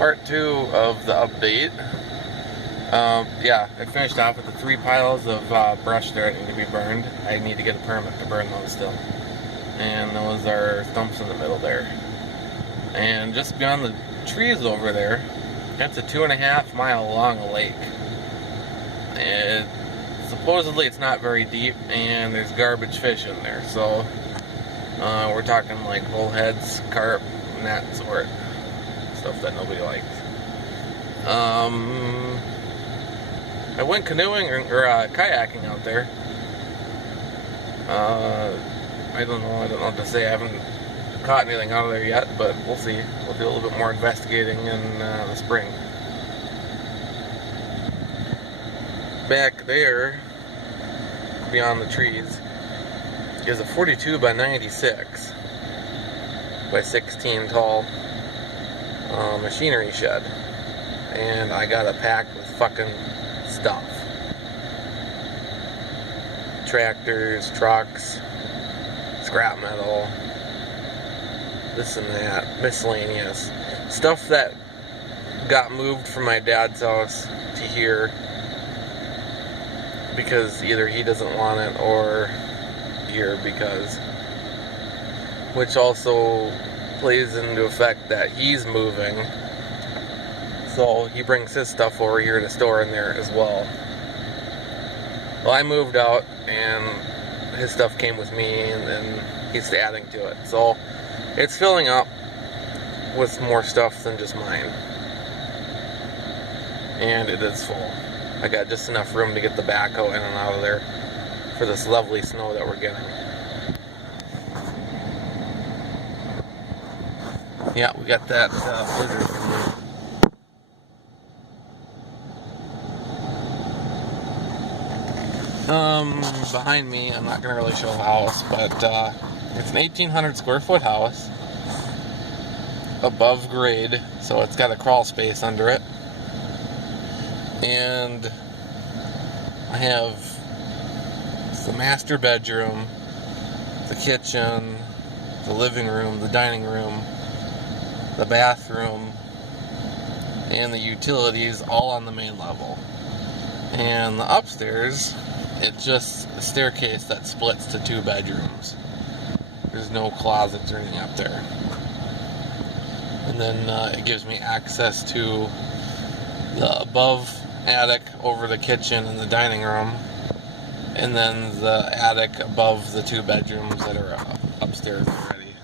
part 2 of the update. Yeah, I finished off with the 3 piles of brush there that need to be burned. I need to get a permit to burn those still. And those are stumps in the middle there. And just beyond the trees over there, that's a 2.5 mile long lake. Supposedly it's not very deep, and there's garbage fish in there. So we're talking like bullheads, carp, and that sort. Stuff that nobody likes. I went canoeing or kayaking out there. I don't know what to say. I haven't caught anything out of there yet, but we'll see. We'll do a little bit more investigating in the spring. Back there, beyond the trees, is a 42 by 96 by 16 tall machinery shed, and I got it packed with fucking stuff. Tractors, trucks, scrap metal, this and that, miscellaneous stuff that got moved from my dad's house to here because either he doesn't want it or here because, which also plays into effect that he's moving, so he brings his stuff over here to store in there as well. Well, I moved out and his stuff came with me, and then he's adding to it, so it's filling up with more stuff than just mine, and it is full. I got just enough room to get the backhoe in and out of there for this lovely snow that we're getting. Yeah, we got that blizzard coming. Behind me, I'm not going to really show the house, but it's an 1,800 square foot house, above grade, so it's got a crawl space under it. And I have the master bedroom, the kitchen, the living room, the dining room, the bathroom, and the utilities all on the main level. And the upstairs, it's just a staircase that splits to 2 bedrooms. There's no closets or anything up there. And then it gives me access to the above attic over the kitchen and the dining room, and then the attic above the 2 bedrooms that are upstairs already.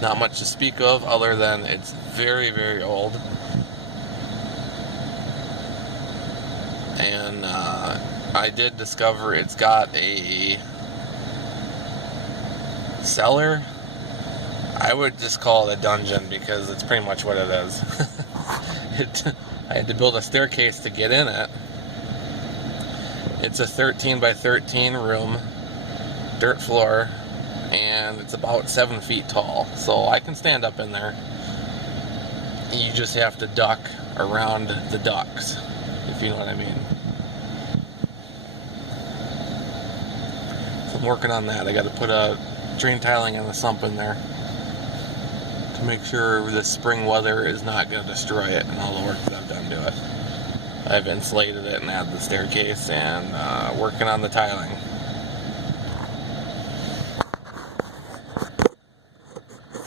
Not much to speak of other than it's very, very old. And I did discover it's got a cellar. I would just call it a dungeon because it's pretty much what it is. I had to build a staircase to get in it. It's a 13 by 13 room, dirt floor, and it's about 7 feet tall. So I can stand up in there. You just have to duck around the ducks, if you know what I mean. So I'm working on that. I got to put a drain tiling and a sump in there to make sure the spring weather is not going to destroy it and all the work that I've done to it. I've insulated it and added the staircase and working on the tiling.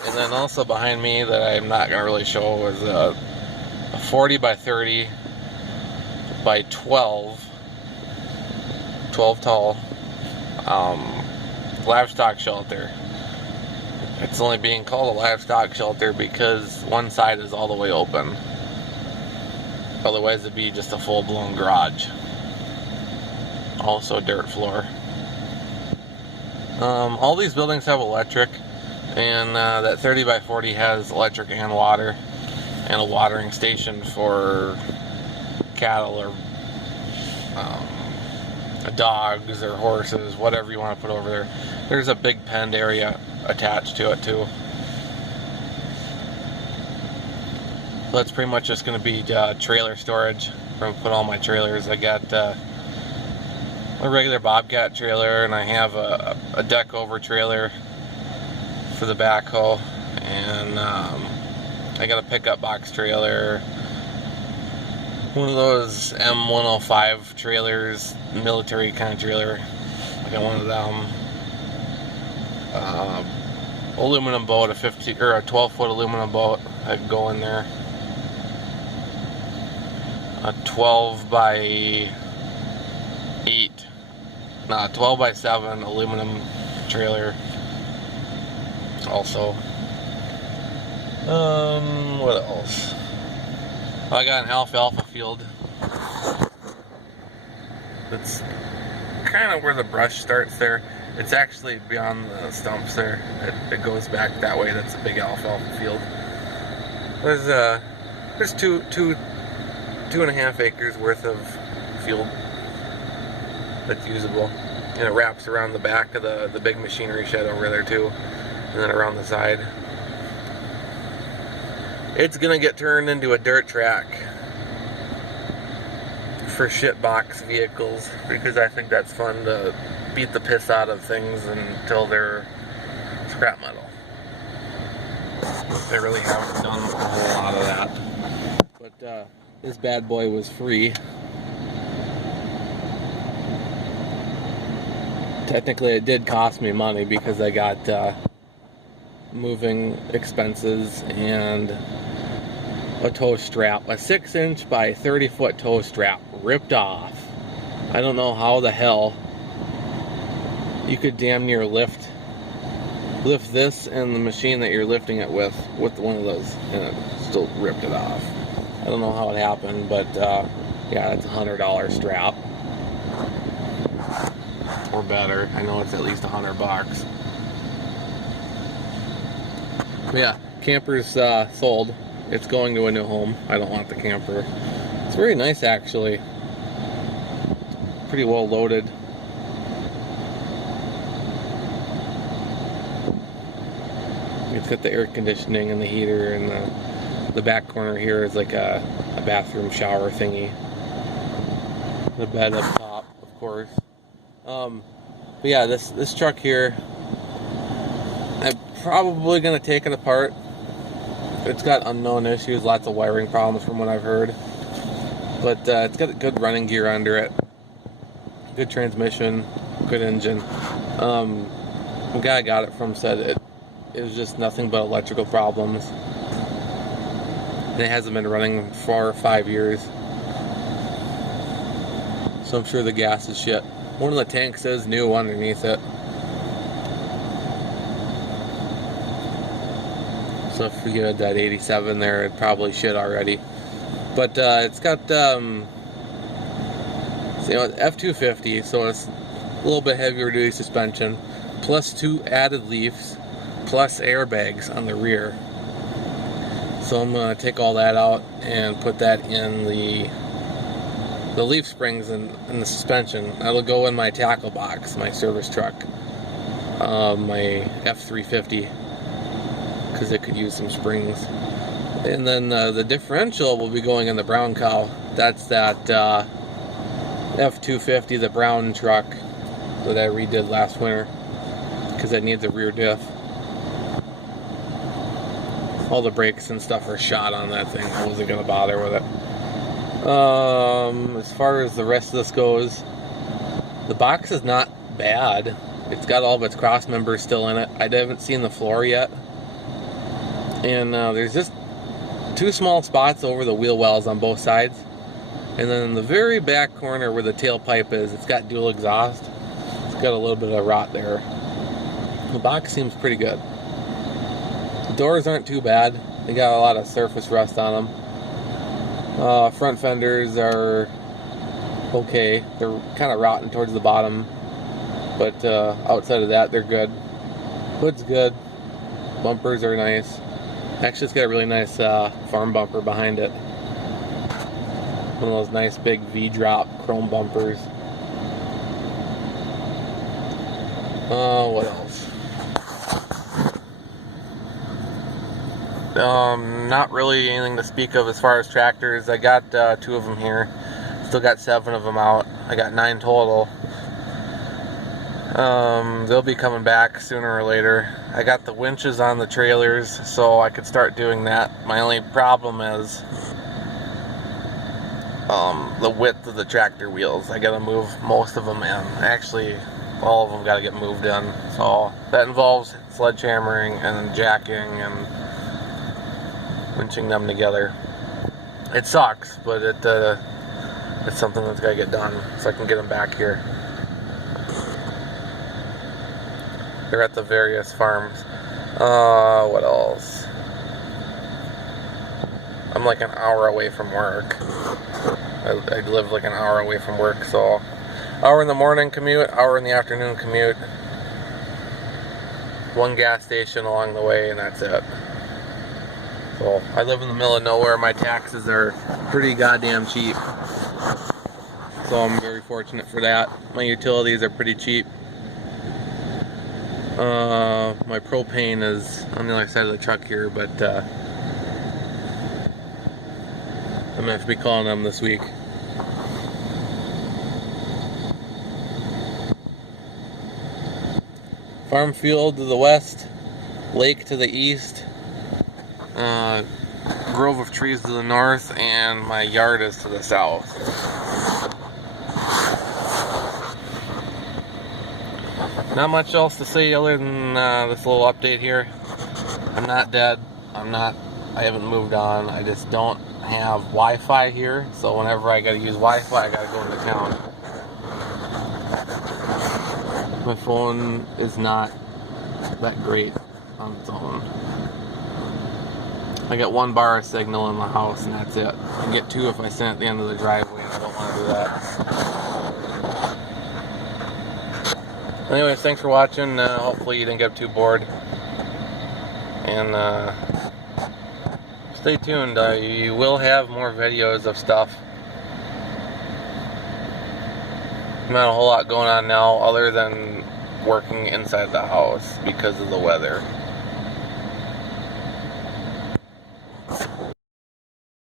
And then also behind me that I'm not going to really show is a 40 by 30 by 12 tall livestock shelter. It's only being called a livestock shelter because one side is all the way open. Otherwise it'd be just a full-blown garage. Also dirt floor. All these buildings have electric, and that 30 by 40 has electric and water, and a watering station for cattle or dogs or horses, whatever you want to put over there. There's a big penned area attached to it too. So that's pretty much just going to be trailer storage. I'm going to put all my trailers. I got a regular Bobcat trailer, and I have a deck over trailer for the backhoe, and I got a pickup box trailer, one of those M105 trailers, military kind of trailer. I got one of them. Aluminum boat, a 12-foot aluminum boat. I could go in there. A 12 by 7 aluminum trailer. Also, what else? I got an alfalfa field. That's kind of where the brush starts there. It's actually beyond the stumps there. It goes back that way. That's a big alfalfa field. There's two and a half acres worth of field that's usable, and it wraps around the back of the big machinery shed over there too, and then around the side. It's gonna get turned into a dirt track for shitbox vehicles, because I think that's fun to beat the piss out of things until they're scrap metal. They really haven't done a whole lot of that. But this bad boy was free. Technically it did cost me money because I got moving expenses and a tow strap, a 6-inch by 30-foot tow strap ripped off. I don't know how the hell you could damn near lift this and the machine that you're lifting it with one of those, and it still ripped it off. I don't know how it happened, but yeah, it's a $100 strap or better. I know it's at least $100. But yeah, camper's sold. It's going to a new home. I don't want the camper. It's very nice, actually. Pretty well loaded. It's got the air conditioning and the heater, and the back corner here is like a bathroom shower thingy. The bed up top, of course. But yeah, this truck here, I'm probably gonna take it apart. It's got unknown issues, lots of wiring problems from what I've heard. But it's got good running gear under it, good transmission, good engine. The guy I got it from said it was just nothing but electrical problems. And it hasn't been running for 5 years. So I'm sure the gas is shit. One of the tanks is new underneath it. So if we get that 87 there, it probably shit already. But it's got F250, so it's a little bit heavier duty suspension, plus 2 added leafs, plus airbags on the rear. So I'm gonna take all that out and put that in the leaf springs and the suspension. That'll go in my tackle box, my service truck, my F350, because it could use some springs. And then the differential will be going in the brown cow. That's that F250, the brown truck that I redid last winter, because it needs a rear diff. All the brakes and stuff are shot on that thing. I wasn't gonna bother with it. As far as the rest of this goes, the box is not bad. It's got all of its cross members still in it. I haven't seen the floor yet. And there's just 2 small spots over the wheel wells on both sides. And then in the very back corner where the tailpipe is, it's got dual exhaust. It's got a little bit of rot there. The box seems pretty good. The doors aren't too bad. They got a lot of surface rust on them. Front fenders are okay. They're kind of rotten towards the bottom. But outside of that, they're good. Hood's good. Bumpers are nice. Actually, it's got a really nice farm bumper behind it. One of those nice big V-drop chrome bumpers. What else? Not really anything to speak of as far as tractors. I got 2 of them here. Still got 7 of them out. I got 9 total. They'll be coming back sooner or later. I got the winches on the trailers, so I could start doing that. My only problem is the width of the tractor wheels. I gotta move most of them in. Actually, all of them gotta get moved in. So that involves sledgehammering and jacking and winching them together. It sucks, but it's something that's gotta get done so I can get them back here. They're at the various farms. What else? I'm like an hour away from work. I live like an hour away from work, so hour in the morning commute, hour in the afternoon commute. One gas station along the way, and that's it. So I live in the middle of nowhere. My taxes are pretty goddamn cheap, so I'm very fortunate for that. My utilities are pretty cheap. My propane is on the other side of the truck here, but I'm gonna have to be calling them this week. Farm field to the west, lake to the east, grove of trees to the north, and my yard is to the south. Not much else to say other than this little update here. I'm not dead. I haven't moved on. I just don't have Wi-Fi here, so whenever I gotta use Wi-Fi, I gotta go into town. My phone is not that great on its own. I get 1 bar of signal in my house, and that's it. I can get 2 if I stand at the end of the driveway, and I don't want to do that. Anyways, thanks for watching. Hopefully you didn't get too bored. And stay tuned. You will have more videos of stuff. Not a whole lot going on now other than working inside the house because of the weather.